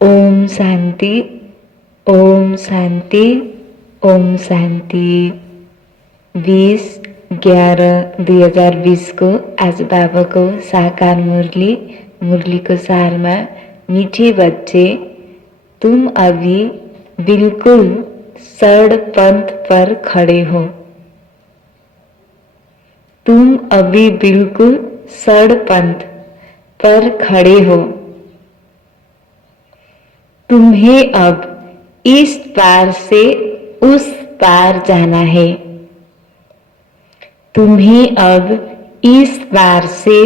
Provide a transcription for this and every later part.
ओम शांति, ओम शांति, ओम शांति। 20/11/2020 को आज बाबा को साकार मुरली को सार में मीठे बच्चे, तुम अभी बिल्कुल सड़पंथ पर खड़े हो। तुम अभी बिल्कुल सड़पंथ पर खड़े हो। तुम्हें अब इस पार से उस पार जाना है। तुम्हें अब इस पार से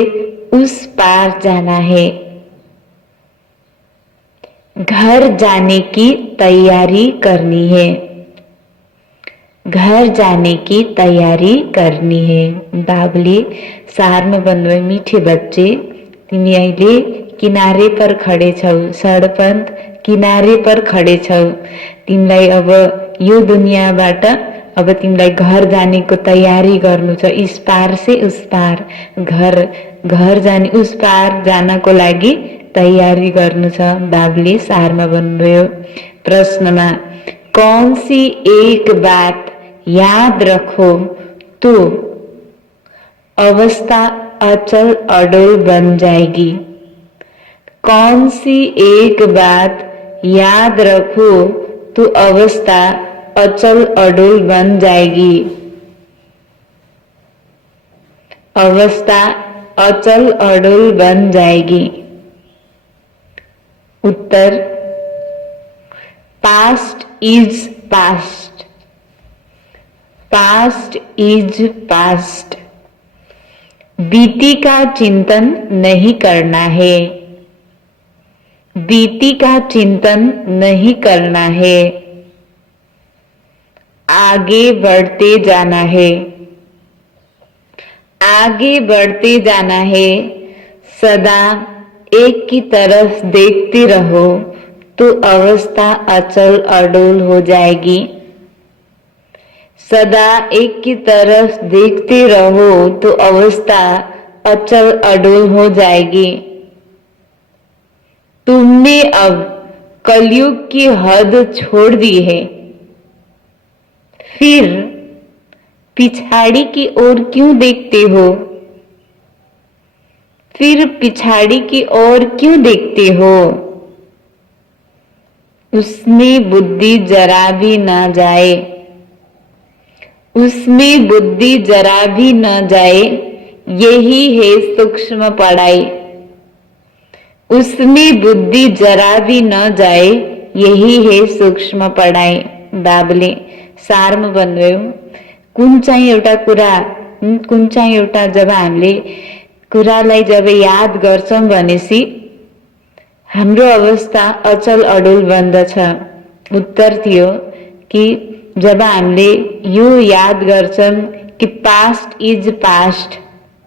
उस पार जाना है। घर जाने की तैयारी करनी है। घर जाने की तैयारी करनी है। बाबले सार में बन्वे मीठे बच्चे, तिमी अहिले किनारे पर खडे छौ, सडपन्थ किनारे पर खडे छौ। तिमीलाई अब यो दुनियाँबाट अब तिमीलाई घर जानेको तयारी गर्नु छ। इस पार से उस पार, घर जाने उस पार जानको लागि तयारी गर्नु छ। बाबले सारमा भन्नुभयो प्रश्नमा, कौन सी एक बात याद रखो तो अवस्था अचल अडोल बन जाएगी। कौन सी एक बात याद रखो तो अवस्था अचल अडोल बन जाएगी। अवस्था अचल अडोल बन जाएगी। उत्तर, past is past. Past is past. बीती का चिंतन नहीं करना है। बीती का चिंतन नहीं करना है। आगे बढ़ते जाना है। आगे बढ़ते जाना है। सदा एक की तरफ देखते रहो तो अवस्था अचल अडोल हो जाएगी। सदा एक की तरफ देखते रहो तो अवस्था अचल अडोल हो जाएगी। तुमने अब कलयुग की हद छोड़ दी है, फिर पिछाड़ी की ओर क्यों देखते हो? फिर पिछाड़ी की ओर क्यों देखते हो? उसमें बुद्धि जरा भी न जाए। उसमें बुद्धि जरा भी न जाए, यही है सूक्ष्म पढ़ाई। उसमें बुद्धि जरा भी न जाए, यही है सूक्ष्म पढ़ाई। बाबले सारमा भन्नुभयो, कुन चाहिँ एउटा कुरा, कुन चाहिँ एउटा जब हामीले कुरालाई जब याद गर्छौं भनेपछि हाम्रो अवस्था अचल अडोल बन्दछ। उत्तर थियो कि जब हामीले यो याद गर्छौं कि पास्ट इज पास्ट,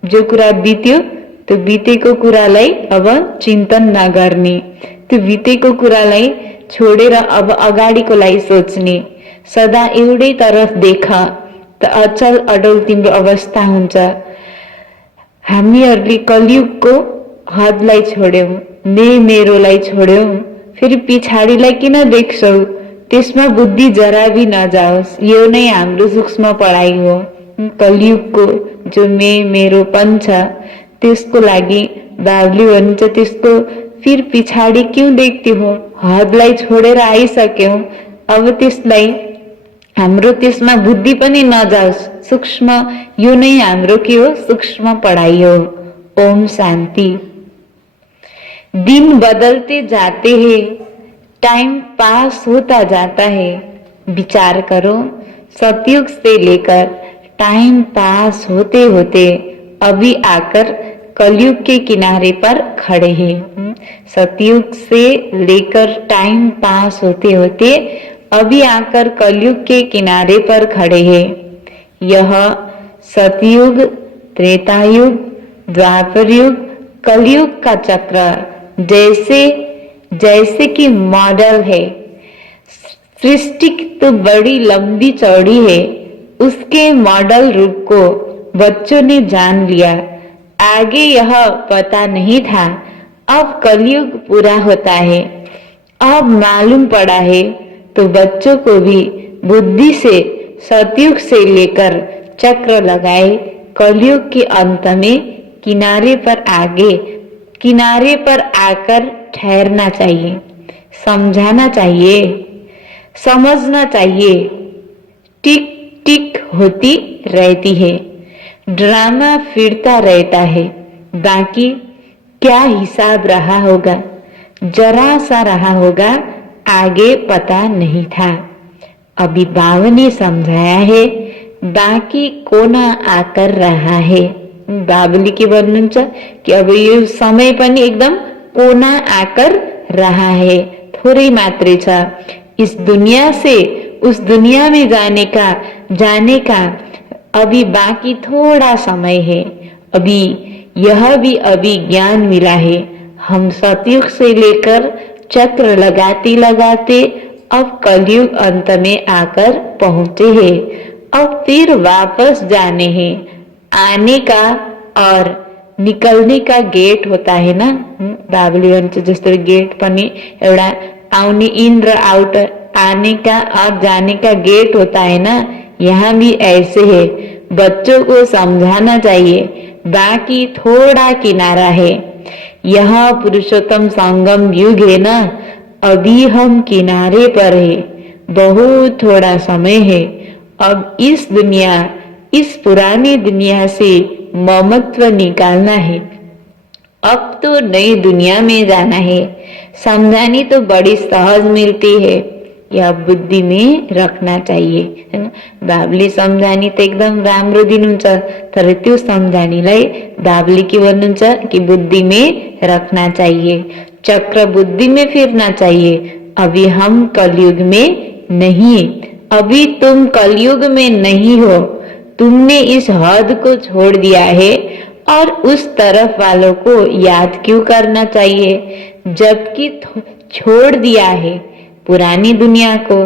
जो कुरा बित्यो त्यो बितेको कुरालाई अब चिन्तन नगर्ने, त्यो बितेको कुरालाई छोडेर अब अगाडिको लागि सोच्ने, सदा एउटै तरफ देख त अचल अडोल तिम्रो अवस्था हुन्छ। हामीहरूले कलियुगको हदलाई छोड्यौं, मेरोलाई छोड्यौं, फेरि पछाडिलाई किन देख्छौ? त्यसमा बुद्धि जरा भी नजाओस्। यो नै हाम्रो सूक्ष्म पढाइ हो। कलियुगको जो मेरोपन छ त्यसको लागि बाबुले भन्छ, त्यसको फिर पछाडि क्यों देख्ते हो? हदलाई छोडेर आइसक्यौं, अब त्यसलाई हाम्रो त्यसमा बुद्धि पनि नजाओस्। सूक्ष्म, यो नै हाम्रो के हो? सूक्ष्म पढाइ हो। ओम शांति। दिन बदलते जाते हैं, टाइम पास होता जाता है। विचार करो, सतयुग से लेकर टाइम पास होते होते अभी आकर कलयुग के किनारे पर खड़े हैं। सतयुग से लेकर टाइम पास होते होते अभी आकर कलयुग के किनारे पर खड़े हैं। यह सतयुग, त्रेतायुग, द्वापर युग, कलयुग का चक्र जैसे कि मॉडल है। सृष्टि तो बड़ी लंबी चौड़ी है, उसके मॉडल रूप को बच्चों ने जान लिया। आगे यह पता नहीं था। अब कलयुग पूरा होता है, अब मालूम पड़ा है तो बच्चों को भी बुद्धि से सतयुग से लेकर चक्र लगाए कलयुग के अंत में किनारे पर आकर ठहरना चाहिए, समझाना चाहिए, समझना चाहिए। टिक टिक होती रहती है, ड्रामा फिरता रहता है। बाकी क्या हिसाब रहा होगा, जरा सा रहा होगा, आगे पता नहीं था। अभी बाबा ने समझाया है, बाकी कोना आकर रहा है। बाबली के वर्णन कि अब यो समय पनि एकदम कोना आकर रहा है, थोड़ी मात्रै छ। इस दुनिया से उस दुनिया में जाने का अभी बाकी थोड़ा समय है। अभी यह भी अभी ज्ञान मिला है। हम सतयुग से लेकर चक्र लगाते लगाते अब कलयुग अंत में आकर पहुंचे हैं। अब फिर वापस जाने हैं। आने का और निकलने का गेट होता है ना, बाबली भन्छ जस्तो गेट पनि एउटा आउने इन र आउट, आने का और जाने का गेट होता है ना, यहाँ भी ऐसे है। बच्चों को समझाना चाहिए, बाकी थोड़ा किनारा है। यह पुरुषोत्तम संगम युग है ना, अभी हम किनारे पर है, बहुत थोड़ा समय है। अब इस पुरानी दुनिया से ममत्व निकालना है। अब तो नई दुनिया में जाना है। समझानी तो बड़ी सहज मिलती है, यह बुद्धि में रखना चाहिए, है ना। बाबली सम्झानी त एकदम राम्रो दिनुहुन्छ, तर त्यो सम्झानीलाई बाबली के भन्नुहुन्छ कि बुद्धि में रखना चाहिए, चक्र बुद्धि में फिरना चाहिए। अभी हम कलयुग में नहीं, अभी तुम कलयुग में नहीं हो, तुमने इस हद को छोड़ दिया है और उस तरफ वालों को याद क्यों करना चाहिए, जबकि छोड़ दिया है पुरानी दुनिया को।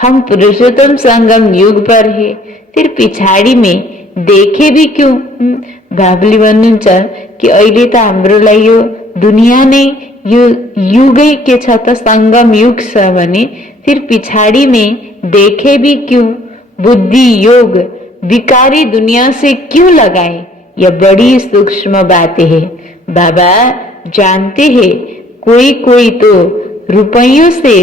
हम पुरुषोत्तम संगम युग पर है, फिर पिछाड़ी में देखे भी क्यों। बाबली भन्नुहुन्छ कि अहिले त हाम्रोलाई यो दुनिया नै यो युगै के छ त संगम युग छ भने फिर पिछाड़ी में देखे भी क्यों। बुद्धि योग विकारी दुनिया से क्यों लगाए, यह बड़ी सूक्ष्म बातें है। बाबा जानते हैं कोई कोई तो रुपयों से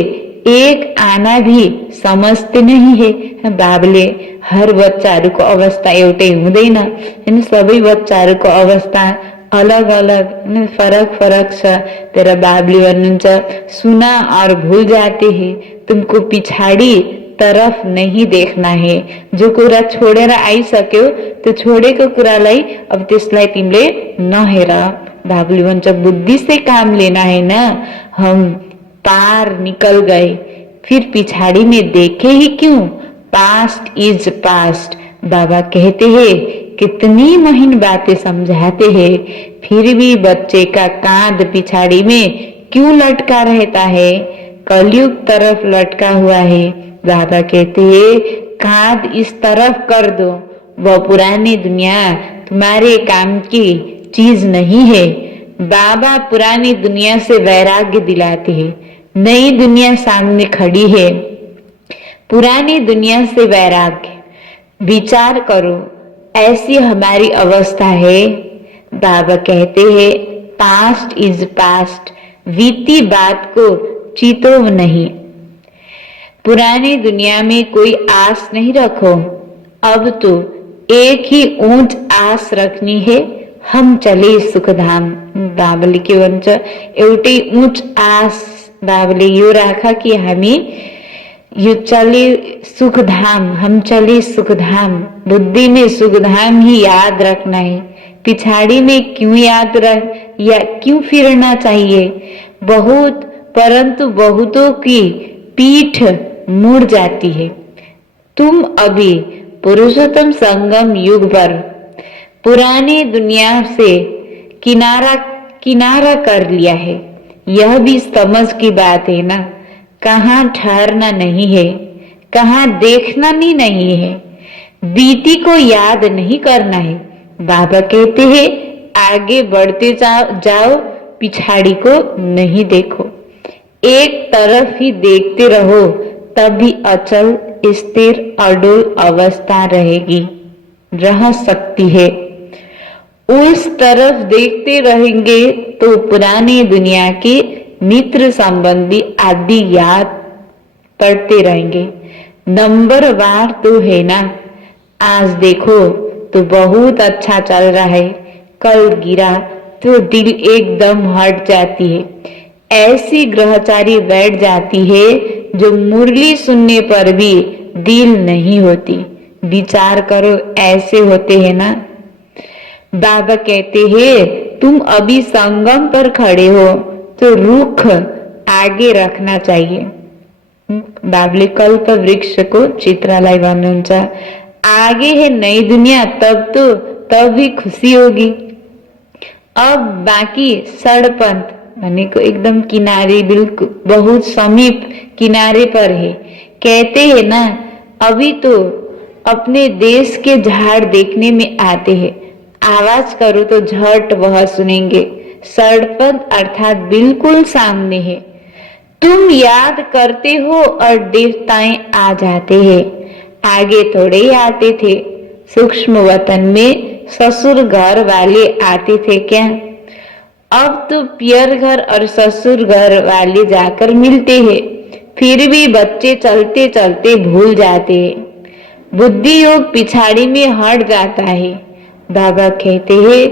एक आना भी समझते नहीं है। बाबले हर बच्चाहरूको अवस्था एउटै हुँदैन, हैन, सबै बच्चाहरूको अवस्था अलग अलग फरक फरक छ। तेरा बाबले भन्नुहुन्छ सुना और भूल जाते हैं, तुमको पिछाड़ी तरफ नहीं देखना है। जो कुरा छोडेर आइसक्यो त्यो छोडेको कुरालाई अब त्यसलाई तिमीले नहेर। बाबुले भन्छ बुद्धि से काम लेना है ना, हम पार निकल गए, फिर पिछाड़ी में देखे ही क्यों। पास्ट इज पास्ट, बाबा कहते हैं, कितनी महीन बातें समझाते हैं, फिर भी बच्चे का कांध पिछाड़ी में क्यों लटका रहता है, कलयुग तरफ लटका हुआ है। बाबा कहते हैं कांध इस तरफ कर दो, वह पुरानी दुनिया तुम्हारे काम की चीज नहीं है। बाबा पुरानी दुनिया से वैराग्य दिलाते हैं, नई दुनिया सामने खड़ी है, पुरानी दुनिया से वैराग्य। विचार करो, ऐसी हमारी अवस्था है। बाबा कहते हैं पास्ट इज पास्ट, बीती बात को चीतो नहीं। पुरानी दुनिया में कोई आस नहीं रखो, अब तो एक ही ऊंच आस रखनी है, हम चले सुखधाम। बाबले के भन्छ एउटै ऊंच आस, बाबले यो राख कि हामी यो चले सुखधाम, हम चले सुखधाम। बुद्धि में सुखधाम ही याद रखना है, पिछाड़ी में क्यों याद रख या क्यों फिरना चाहिए। परंतु बहुतों की पीठ मुड़ जाती है। तुम अभी पुरुषोत्तम संगम युग पर पुरानी दुनिया से किनारा कर लिया है, यह भी समझ की बात है ना। कहाँ ठहरना नहीं है, कहाँ देखना नहीं है, बीती को याद नहीं करना है। बाबा कहते हैं आगे बढ़ते जाओ, पिछाड़ी को नहीं देखो। एक तरफ ही देखते रहो, तभी अचल स्थिर अडोल अवस्था रह सकती है। उस तरफ देखते रहेंगे तो पुरानी दुनिया के मित्र संबंधी आदि याद पड़ते रहेंगे। नंबर वार तो है ना, आज देखो तो बहुत अच्छा चल रहा है, कल गिरा तो दिल एकदम हट जाती है। ऐसी ग्रहचारी बैठ जाती है जो मुरली सुनने पर भी दिल नहीं होती। विचार करो, ऐसे होते हैं ना। बाबा कहते हैं तुम अभी संगम पर खड़े हो तो रुख आगे रखना चाहिए। बाबले कल्प वृक्ष को चित्रालय भन्नुहुन्छ। आगे है नई दुनिया, तब भी खुशी होगी। अब बाकी सड़पंथ भनेको एकदम किनारे, बिल्कुल बहुत समीप किनारे पर है। कहते हैं ना, अभी तो अपने देश के झाड़ देखने में आते हैं, आवाज करो तो झट वह सुनेंगे। सड़पंथ अर्थात बिल्कुल सामने है। तुम याद करते हो और देवताएं आ जाते हैं। आगे थोड़े ही आते थे। सूक्ष्म वतन में ससुर घर वाले आते थे क्या? अब तो पियर घर और ससुर घर वाले जाकर मिलते हैं। फिर भी बच्चे चलते चलते भूल जाते हैं। बुद्धि योग पिछाड़ी में हट जाता है। बाबा कहते हैं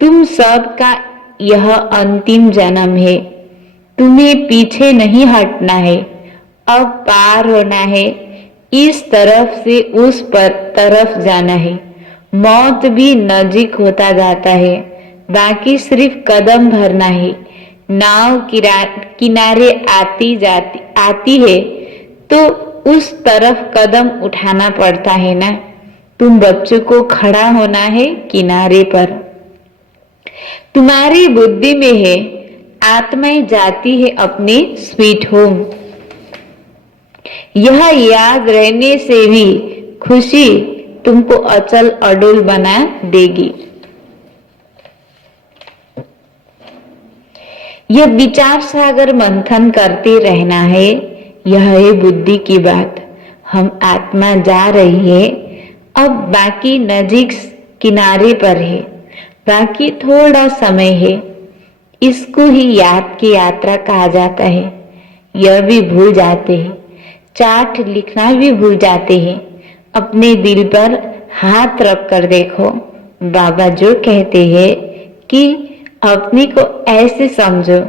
तुम सबका यह अंतिम जन्म है, तुम्हें पीछे नहीं हटना है, अब पार होना है, इस तरफ से उस पर तरफ जाना है। मौत भी नजीक होता जाता है, बाकी सिर्फ कदम भरना है। नाव किनारे आती है तो उस तरफ कदम उठाना पड़ता है ना। तुम बच्चों को खड़ा होना है किनारे पर। तुम्हारी बुद्धि में है, आत्माएं जाती है अपने स्वीट होम। यह याद रहने से भी खुशी तुमको अचल अडोल बना देगी। यह विचार सागर मंथन करते रहना है। यह है बुद्धि की बात। हम आत्मा जा रही है, अब बाकी नजीक किनारे पर है, बाकी थोड़ा समय है। इसको ही याद की यात्रा कहा जाता है। यह भी भूल जाते हैं, चार्ट लिखना भी भूल जाते हैं। अपने दिल पर हाथ रख कर देखो। बाबा जो कहते हैं कि अपने को ऐसे समझो,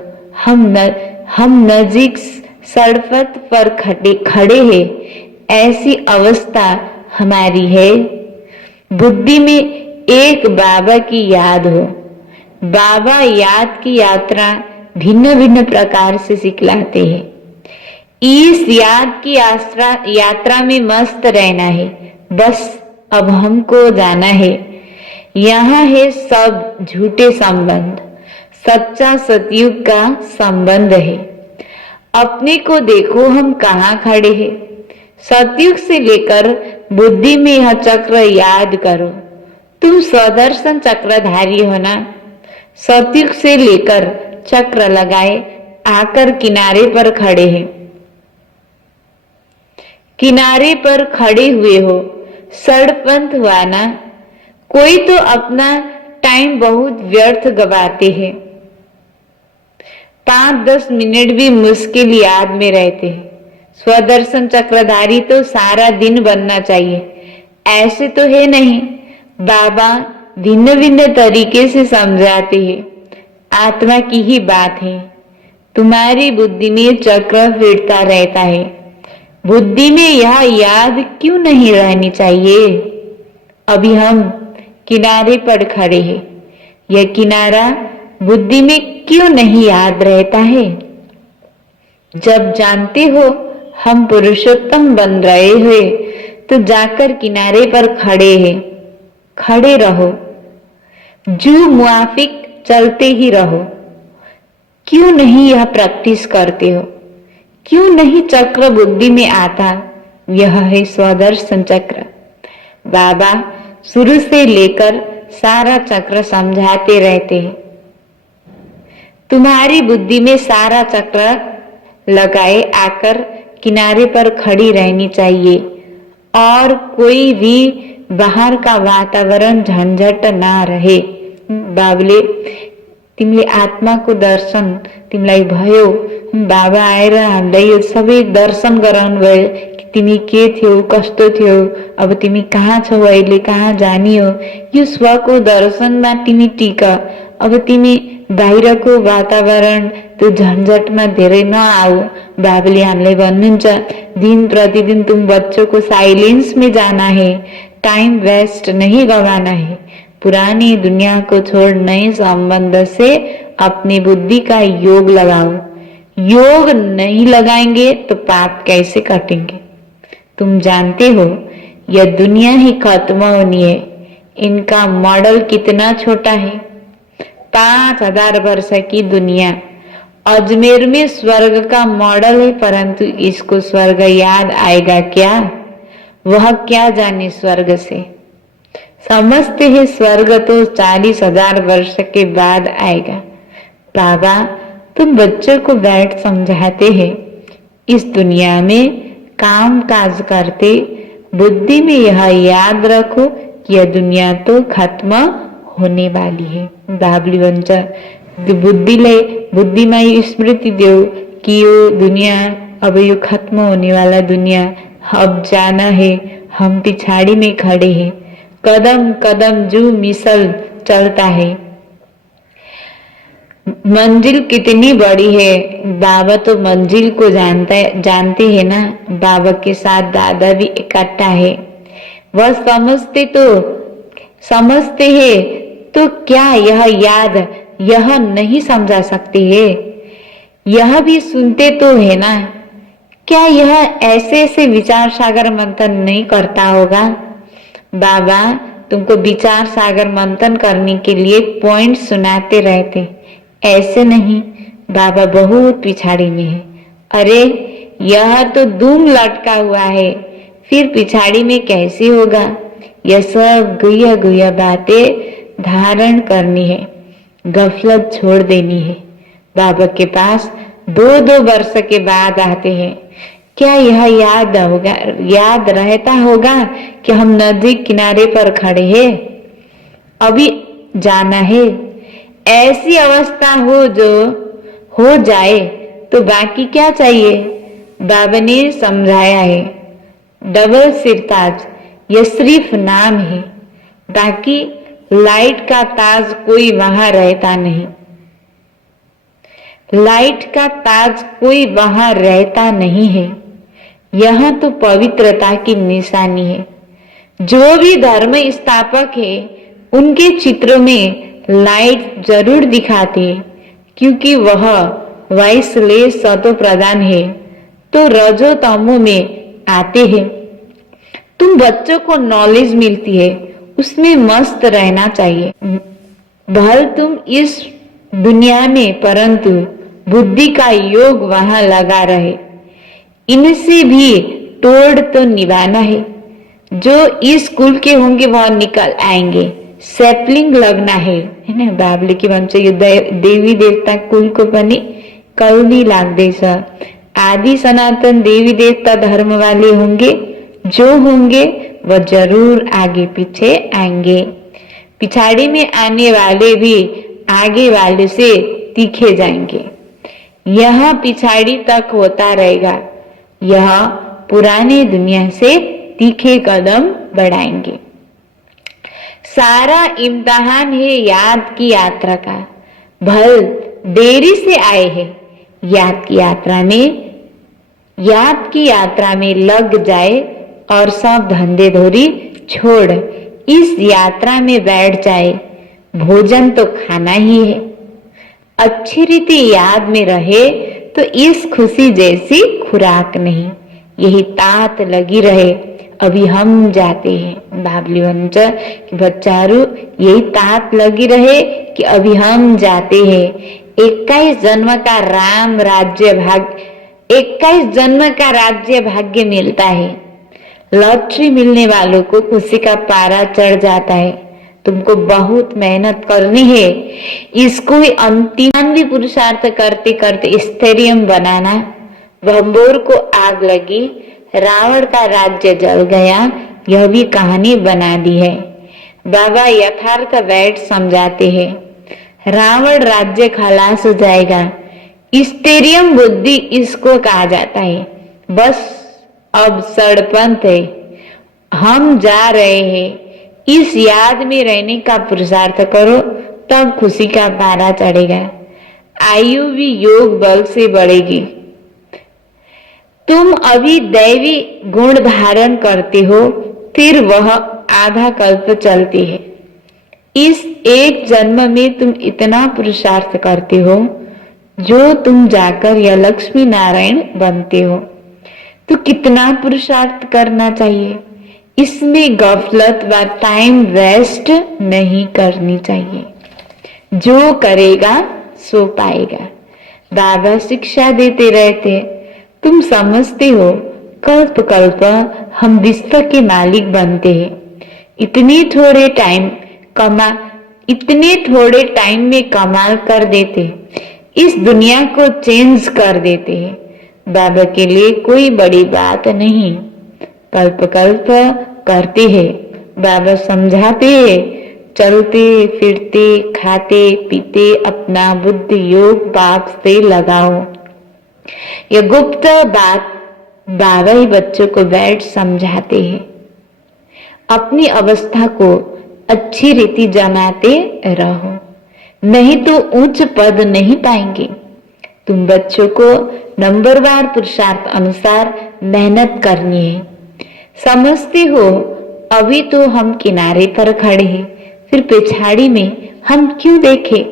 हम नजीक सड़क पर खड़े हैं, ऐसी अवस्था हमारी है। बुद्धि में एक बाबा की याद हो। बाबा याद की यात्रा भिन्न भिन्न प्रकार से सिखलाते हैं। इस याद की यात्रा में मस्त रहना है। बस अब हमको जाना है। यहाँ है सब झूठे संबंध, सच्चा सतयुग का संबंध है। अपने को देखो, हम कहाँ खड़े हैं। सतयुग से लेकर बुद्धि में यह चक्र याद करो। तुम स्वदर्शन चक्रधारी हो ना। सतयुग से लेकर चक्र लगाए आकर किनारे पर खड़े हैं। किनारे पर खड़े हुए हो, सड़पंथ हुआ ना। कोई तो अपना टाइम बहुत व्यर्थ गवाते हैं। 5-10 मिनट भी मुश्किल याद में रहते हैं। स्वदर्शन चक्रधारी तो सारा दिन बनना चाहिए, ऐसे तो है नहीं। बाबा भिन्न भिन्न तरीके से समझाते हैं। आत्मा की ही बात है। तुम्हारी बुद्धि में चक्र फिरता रहता है। बुद्धि में यह याद क्यों नहीं रहनी चाहिए? अभी हम किनारे पर खड़े हैं। यह किनारा बुद्धि में क्यों नहीं याद रहता है? जब जानते हो हम पुरुषोत्तम बन रहे हुए तो जाकर किनारे पर खड़े हैं। खड़े रहो, जो मुआफिक चलते ही रहो। क्यों नहीं यह प्रैक्टिस करते हो? क्यों नहीं चक्र बुद्धि में आता? यह है स्वदर्शन चक्र। बाबा शुरू से लेकर सारा चक्र समझाते रहते हैं। तुम्हारी बुद्धि में सारा चक्र लगाए आकर किनारे पर खड़ी रहनी चाहिए और कोई भी बाहर का वातावरण झंझट ना रहे। बाबले तिमीले आत्माको दर्शन तिमीलाई भयो, बाबा आएर हामीलाई यो सबै दर्शन गराउनु भयो कि तिमी के थियौ, कस्तो थियौ, अब तिमी कहाँ छौ, अहिले कहाँ जानी हो। यो स्वको दर्शनमा तिमी टिक। अब तिमी बाहिरको वातावरण त्यो झन्झटमा धेरै नआऊ। बाबुले हामीलाई भन्नुहुन्छ दिन प्रतिदिन तुम बच्चों को साइलेंस में जाना है, टाइम वेस्ट नहीं गवाना है। पुरानी दुनिया को छोड़ नए संबंध से अपनी बुद्धि का योग लगाओ। योग नहीं लगाएंगे तो पाप कैसे कटेंगे। तुम जानते हो यह दुनिया ही खत्म होनी है। इनका मॉडल कितना छोटा है, 5000 वर्ष की दुनिया। अजमेर में स्वर्ग का मॉडल है, परंतु इसको स्वर्ग याद आएगा क्या, वह क्या जाने स्वर्ग से। समझते हैं स्वर्ग तो 40,000 वर्ष के बाद आएगा। बाबा तुम बच्चों को बैठ समझाते हैं, इस दुनिया में काम काज करते बुद्धि में यह याद रखो कि यह दुनिया तो खत्म होने वाली है। बाबली भन्छ बुद्धिलाई बुद्धिमा यो स्मृति देऊ कि यो दुनिया अब यो खत्म होने वाला दुनिया, अब जाना है, हम पिछाड़ी में खड़े हैं, कदम कदम जो मिसल चलता है। मंजिल कितनी बड़ी है, बाबा तो मंजिल को जानते हैं ना। बाबा के साथ दादा भी इकट्ठा है। वह समझते हैं तो क्या यह याद यह नहीं समझा सकते है। यह भी सुनते तो है ना, क्या यह ऐसे ऐसे विचार सागर मंथन नहीं करता होगा। बाबा तुमको विचार सागर मंथन करने के लिए पॉइंट सुनाते रहते, ऐसे नहीं। बाबा बहुत पिछाड़ी में है। अरे यह तो धूम लटका हुआ है, फिर पिछाड़ी में कैसे होगा। यह सब गुया गुया बातें धारण करनी है, गफलत छोड़ देनी है। बाबा के पास 2-2 वर्ष के बाद आते हैं। क्या यह याद रहता होगा कि हम नदी किनारे पर खड़े हैं, अभी जाना है। ऐसी अवस्था हो जाए तो बाकी क्या चाहिए। बाबा ने समझाया है, डबल सिरताज यह सिर्फ नाम है, बाकी लाइट का ताज कोई वहां रहता नहीं। लाइट का ताज कोई वहां रहता नहीं है। यह तो पवित्रता की निशानी है। जो भी धर्म स्थापक है उनके चित्रों में लाइट जरूर दिखाते हैं, क्योंकि वह वाइसले सतो प्रधान है तो रजो तमो में आते हैं। तुम बच्चों को नॉलेज मिलती है, उसमें मस्त रहना चाहिए। भल तुम इस दुनिया में, परंतु बुद्धि का योग वहां लगा रहे। इनसे भी तोड़ तो निभाना है। जो इस कुल के होंगे वह निकल आएंगे, सेपलिंग लगना है ना। बाबले के भन्छ यो देवी देवता कुलको पनि कल्मी लाग्दैछ। आदि सनातन देवी देवता धर्म वाले होंगे, जो होंगे वह जरूर आगे पीछे आएंगे। पिछाड़ी में आने वाले भी आगे वाले से तीखे जाएंगे। यह पिछाड़ी तक होता रहेगा। यह पुरानी दुनिया से तीखे कदम बढ़ाएंगे। सारा इम्तिहान है याद की यात्रा का। भल देरी से आए हैं, याद की यात्रा में लग जाए और सब धंधे धोरी छोड़ इस यात्रा में बैठ जाए। भोजन तो खाना ही है। अच्छी रीति याद में रहे तो इस खुशी जैसी खुराक नहीं। यही तात लगी रहे, अभी हम जाते हैं। बाबली भन्छ कि बच्चाहरू यही तात लगी रहे कि अभी हम जाते हैं। 21 जन्म का राज्य भाग्य मिलता है। लॉटरी मिलने वालों को खुशी का पारा चढ़ जाता है। तुमको बहुत मेहनत करनी है। इसको ही अंतिम भी पुरुषार्थ करते करते स्थैर्य बनाना, भंबोर को आग लगी, रावण का राज्य जल गया, यह भी कहानी बना दी है। बाबा यथार्थ वैट समझाते हैं, रावण राज्य खलास हो जाएगा। स्टेरियम बुद्धि इसको कहा जाता है। बस अब सड़पंथ है, हम जा रहे हैं, इस याद में रहने का पुरुषार्थ करो, तब खुशी का पारा चढ़ेगा, आयु भी योग बल से बढ़ेगी। तुम अभी दैवी गुण धारण करते हो, फिर वह आधा कल्प चलती है। इस एक जन्म में तुम इतना पुरुषार्थ करते हो, जो तुम जाकर या लक्ष्मी नारायण बनते हो, तो कितना पुरुषार्थ करना चाहिए। इसमें गफलत व टाइम वेस्ट नहीं करनी चाहिए। जो करेगा सो पाएगा। बाबा शिक्षा देते रहते, तुम समझते हो कल्प कल्प हम विश्व के मालिक बनते हैं, इतने थोड़े टाइम में कमाल कर देते, इस दुनिया को चेंज कर देते हैं। बाबा के लिए कोई बड़ी बात नहीं, कल्प कल्प करते हैं। बाबा समझाते हैं, चलते फिरते खाते पीते अपना बुद्धि योग पाप से लगाओ। यह गुप्त बात बाबा ही बच्चों को बैठ समझाते हैं। अपनी अवस्था को अच्छी रीति जमाते रहो, नहीं तो उच्च पद नहीं पाएंगे। तुम बच्चों को नंबरवार पुरुषार्थ अनुसार मेहनत करनी है। समझते हो अभी तो हम किनारे पर खड़े हैं, फिर पिछाड़ी में हम क्यों देखें,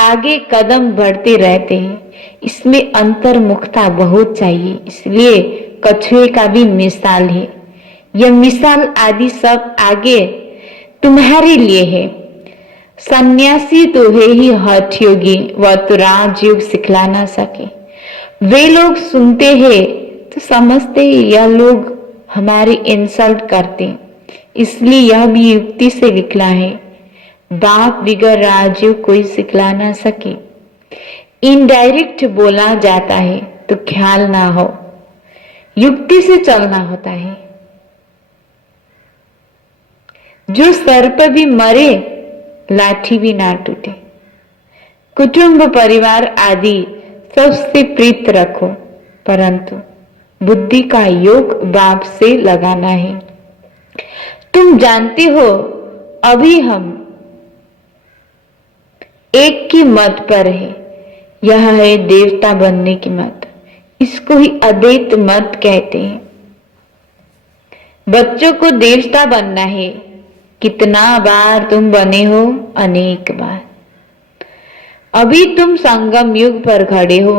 आगे कदम बढ़ते रहते हैं। इसमें अंतर्मुखता बहुत चाहिए, इसलिए कछुए का भी मिसाल है। यह मिसाल आदि सब आगे तुम्हारे लिए है। सन्यासी तो है ही हठ योगी, वह तो राजयोग सिखला ना सके। वे लोग सुनते हैं तो समझते हैं यह लोग हमारी इंसल्ट करते, इसलिए यह भी युक्ति से निकला है। बाप बिगर राजयोग कोई सिखला ना सके। इनडायरेक्ट बोला जाता है तो ख्याल ना हो, युक्ति से चलना होता है। जो सर्प भी मरे लाठी भी ना टूटे। कुटुंब परिवार आदि सबसे प्रीत रखो, परंतु बुद्धि का योग बाप से लगाना है। तुम जानते हो अभी हम एक की मत पर है, यह है देवता बनने की मत। इसको ही अद्वैत मत कहते हैं। बच्चों को देवता बनना है। कितना बार तुम बने हो? अनेक बार। अभी तुम संगम युग पर खड़े हो,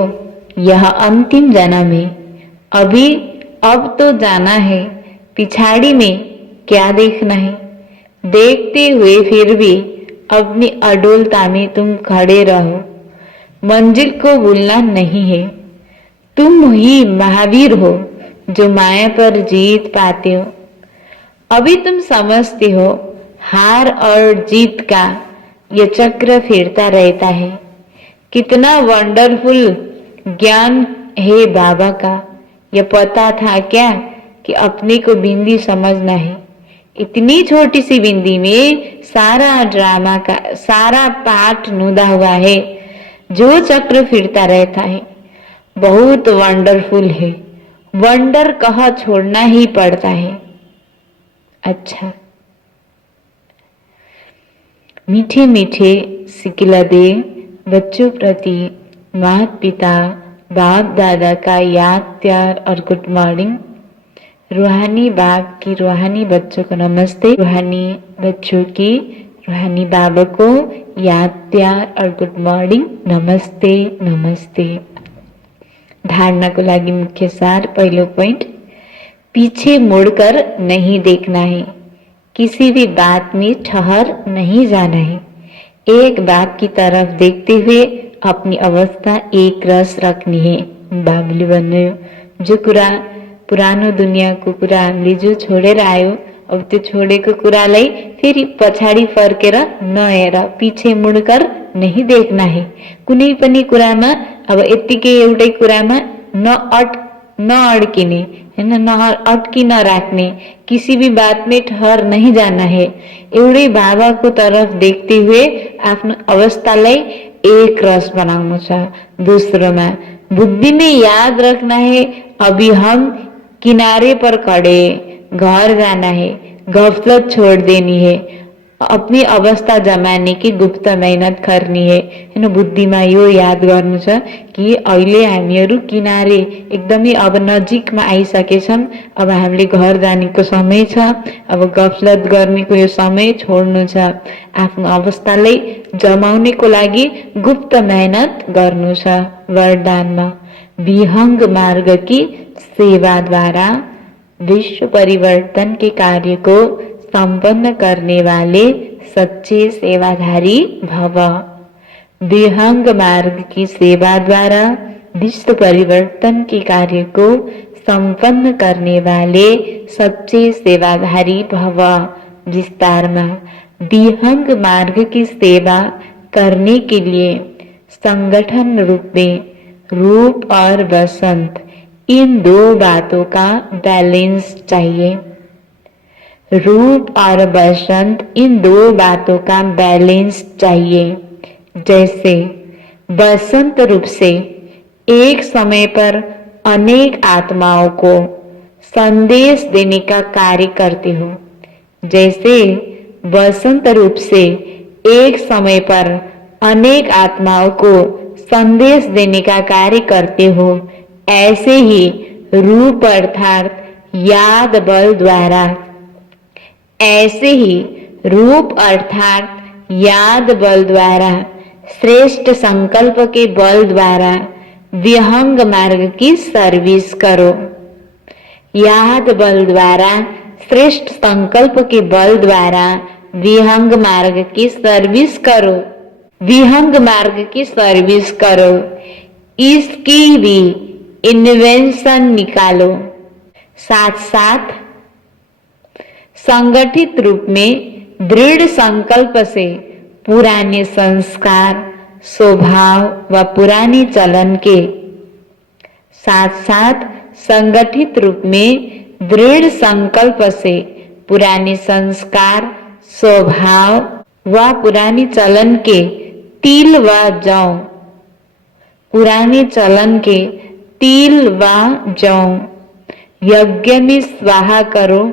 यह अंतिम जन्म है। अब तो जाना है, पिछाड़ी में क्या देखना है। देखते हुए फिर भी अपनी अडोलता में तुम खड़े रहो, मंजिल को भूलना नहीं है। तुम ही महावीर हो जो माया पर जीत पाते हो। अभी तुम समझते हो हार और जीत का यह चक्र फिरता रहता है। कितना वंडरफुल ज्ञान है बाबा का। यह पता था क्या कि अपने को बिंदी समझना है। इतनी छोटी सी बिंदी में सारा ड्रामा का सारा पाठ नुदा हुआ है। जो चक्र फिरता रहता है बहुत वंडरफुल है। वंडर कहा छोड़ना ही पड़ता है। अच्छा, मीठे मीठे सिकिला दे बच्चों प्रति माता पिता बाप दादा का याद प्यार और गुड मॉर्निंग। रूहानी बाप की रूहानी बच्चों को नमस्ते। रूहानी बच्चों की रूहानी बाबा को याद प्यार और गुड मॉर्निंग। नमस्ते नमस्ते। धारणा को लागि मुख्य सार। पहलो पॉइंट, पीछे मुड़कर नहीं देखना है। किसी भी बात में ठहर नहीं जाना है। एक बात की तरफ देखते हुए अपनी अवस्था एक रस रखनी है। बाबुली बन्यो जो पुरानो दुनिया को कुरा हामीले जो छोडेर आयो, अब त्यो छोडेको कुरालाई फेरि पछाडि फर्केर नहेर पीछे मुड़कर नहीं देखना है। कुनै पनि कुरामा अब यत्तिकै एउटै कुरामा न अड़किने, है न अटकी न राख्ने, किसी भी बात में ठहर नहीं जाना है। एउटै बाबाको तरफ देखते हुए आफ्नो अवस्थालाई एक रस बनाउनु छ। दोस्रोमा बुद्धि में याद रखना है, अभी हम किनारे पर खड़े, घर जाना है, गफलत छोड़ देनी है, अपनी अवस्था जमाने की गुप्त मेहनत करनी है। हैन, बुद्धिमा यो याद गर्नु छ कि अहिले हामीहरू किनारे एकदमै अब नजिकमा आइसकेछौँ। अब हामीले घर जानेको समय छ, अब गफलत गर्नेको यो समय छोड्नु छ। आफ्नो अवस्थालाई जमाउनेको लागि गुप्त मेहनत गर्नु छ। वरदानमा विहंग मार्ग की सेवा द्वारा विश्व परिवर्तन के कार्य को संपन्न करने वाले सच्चे सेवाधारी भव। विहंग मार्ग की सेवा द्वारा विश्व परिवर्तन के कार्य को संपन्न करने वाले सच्चे सेवाधारी भव। विस्तार में विहंग मार्ग की सेवा करने के लिए संगठन रूप में रूप और वसंत, इन दो बातों का बैलेंस चाहिए। रूप और बसंत, इन दो बातों का बैलेंस चाहिए। जैसे बसंत रूप से एक समय पर अनेक आत्माओं को संदेश देने का कार्य करते हो, जैसे बसंत रूप से एक समय पर अनेक आत्माओं को संदेश देने का कार्य करते हो, ऐसे ही रूप अर्थात याद बल द्वारा, ऐसे ही रूप अर्थात याद बल द्वारा, श्रेष्ठ संकल्प के बल द्वारा विहंग मार्ग की सर्विस करो। याद बल द्वारा, श्रेष्ठ संकल्प के बल द्वारा विहंग मार्ग की सर्विस करो। विहंग मार्ग की सर्विस करो, इसकी भी इन्वेंशन निकालो। साथ साथ संगठित रूप में दृढ़ संकल्प से पुराने संस्कार, स्वभाव व पुराने चलन के साथ साथ संगठित रूप में दृढ़ संकल्प से पुराने संस्कार, स्वभाव व पुराने चलन के तिल व जौ, पुराने चलन के तिल व जौ यज्ञ में स्वाहा करो,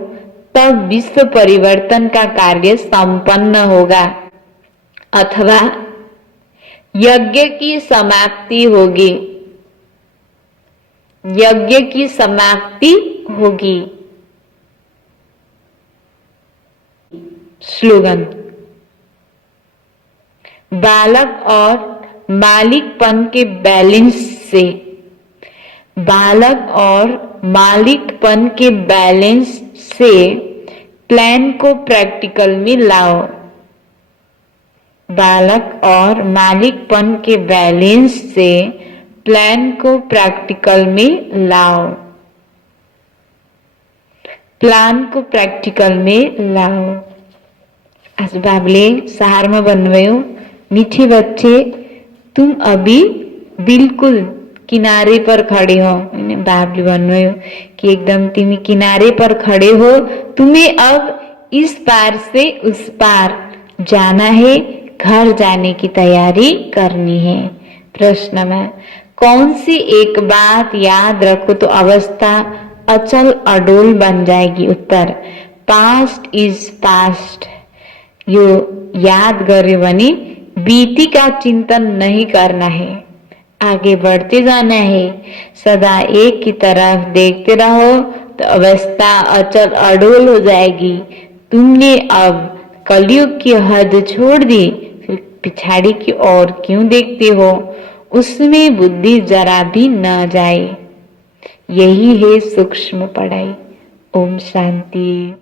तब विश्व परिवर्तन का कार्य संपन्न होगा अथवा यज्ञ की समाप्ति होगी। यज्ञ की समाप्ति होगी। स्लोगन, बालक और मालिकपन के बैलेंस से, बालक और मालिकपन के बैलेंस से प्लान को प्रैक्टिकल में लाओ। बालक और मालिकपन के बैलेंस से प्लान को प्रैक्टिकल में लाओ। प्लान को प्रैक्टिकल में लाओ। आज बाबले सहार में भन्नुभयो, मीठे बच्चे तुम अभी बिल्कुल किनारे पर खड़े हो। बाबले भन्नुभयो कि एकदम तिमी किनारे पर खड़े हो, तुम्हें अब इस पार से उस पार जाना है, घर जाने की तैयारी करनी है। प्रश्न में कौन सी एक बात याद रखो तो अवस्था अचल अडोल बन जाएगी? उत्तर, पास्ट इज पास्ट। यो याद गर्यो भने बीती का चिंतन नहीं करना है, आगे बढ़ते जाना है। सदा एक की तरफ देखते रहो तो अवस्था अचल अडोल हो जाएगी। तुमने अब कलयुग की हद छोड़ दी, फिर पिछाड़ी की ओर क्यों देखते हो? उसमें बुद्धि जरा भी न जाए। यही है सूक्ष्म पढ़ाई। ओम शांति।